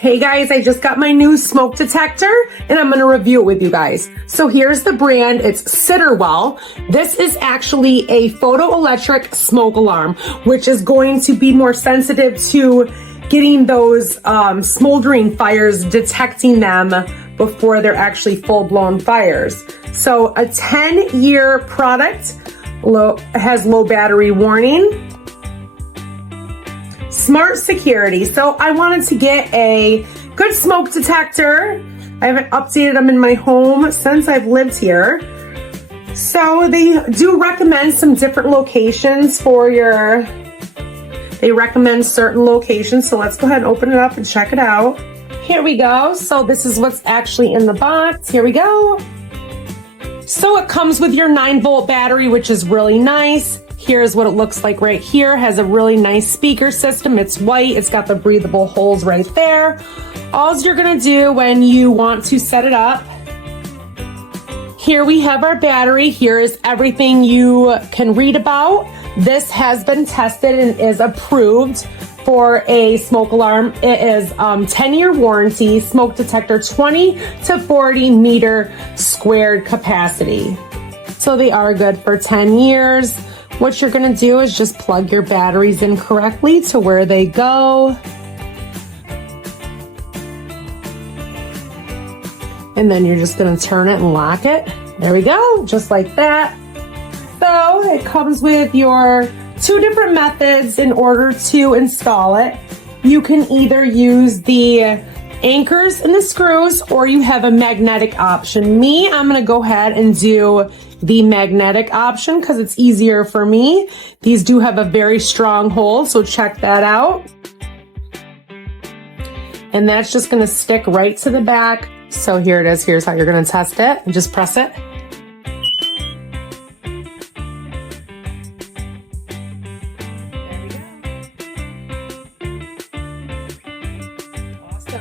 Hey guys, I just got my new smoke detector and I'm going to review it with you guys. So here's the brand, it's SITERWELL. This is actually a photoelectric smoke alarm, which is going to be more sensitive to getting those smoldering fires, detecting them before they're actually full-blown fires. So a 10-year product, has low battery warning. Smart security. So I wanted to get a good smoke detector. I haven't updated them in my home since I've lived here. So they do recommend some different locations for your, they recommend certain locations. So let's go ahead and open it up and check it out. Here we go. So this is what's actually in the box. Here we go. So it comes with your 9-volt battery, which is really nice. Here's what it looks like right here. Has a really nice speaker system. It's white. It's got the breathable holes right there. All you're gonna do when you want to set it up, here we have our battery. Here is everything you can read about. This has been tested and is approved for a smoke alarm. It is 10-year warranty, smoke detector, 20 to 40 meter squared capacity. So they are good for 10 years. What you're gonna do is just plug your batteries in correctly to where they go. And then you're just gonna turn it and lock it. There we go, just like that. So it comes with your 2 different methods in order to install it. You can either use the anchors and the screws, or you have a magnetic option. I'm gonna go ahead and do the magnetic option because it's easier for me. These do have a very strong hold, so check that out. And that's just gonna stick right to the back. So here it is, here's how you're gonna test it. And just press it.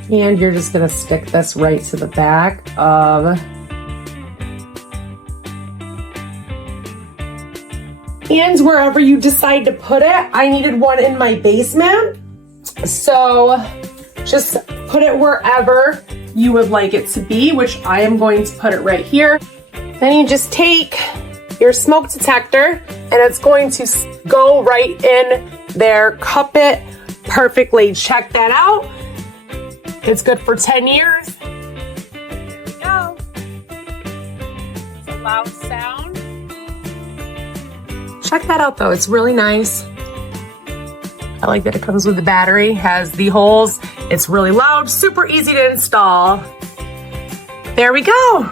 And you're just gonna stick this right to the back of, and wherever you decide to put it. I needed one in my basement, so just put it wherever you would like it to be, which I am going to put it right here. Then you just take your smoke detector and it's going to go right in there, cup it perfectly. Check that out. It's good for 10 years. There we go. It's a loud sound. Check that out though, it's really nice. I like that it comes with the battery, has the holes. It's really loud, super easy to install. There we go.